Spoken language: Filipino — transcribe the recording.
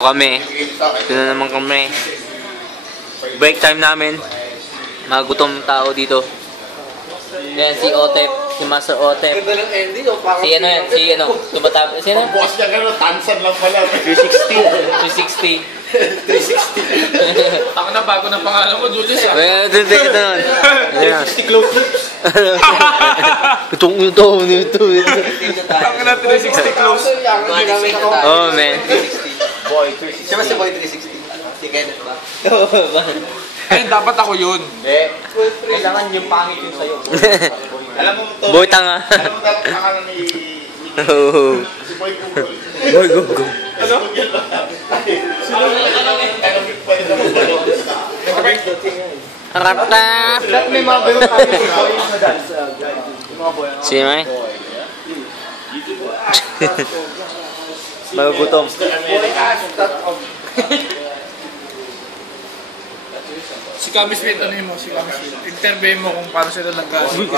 Kami. Ito na naman kami. Break time namin. Mga gutom tao dito. Yan, si Otep. Si Master Otep. Si ano yan? Si ano? Tumatap. Si ano? Boss niya gano'n, tansan lang pala. 360. 360. Ako na bago ng pangalan mo, Julius. Well, ito nun. 360 close lips. Ito. Ako na 360 close. Oh, man. Boy, 360. Siya ba si Boy 360? Si Kenneth ba? Ay, dapat ako yun. Kailangan yung pangit yun sa'yo. Alam mo to. Boy tanga. Alam mo dapat pangalan ni si Boy Google. Boy Google. Ano? Harata. May mga bayo tayo si Boy sa dance. Mga boy. Si May. Magugutom. Si Kami Smith, ano yun mo? Si Kami Smith. Interview mo kung paano sila nag-gasing.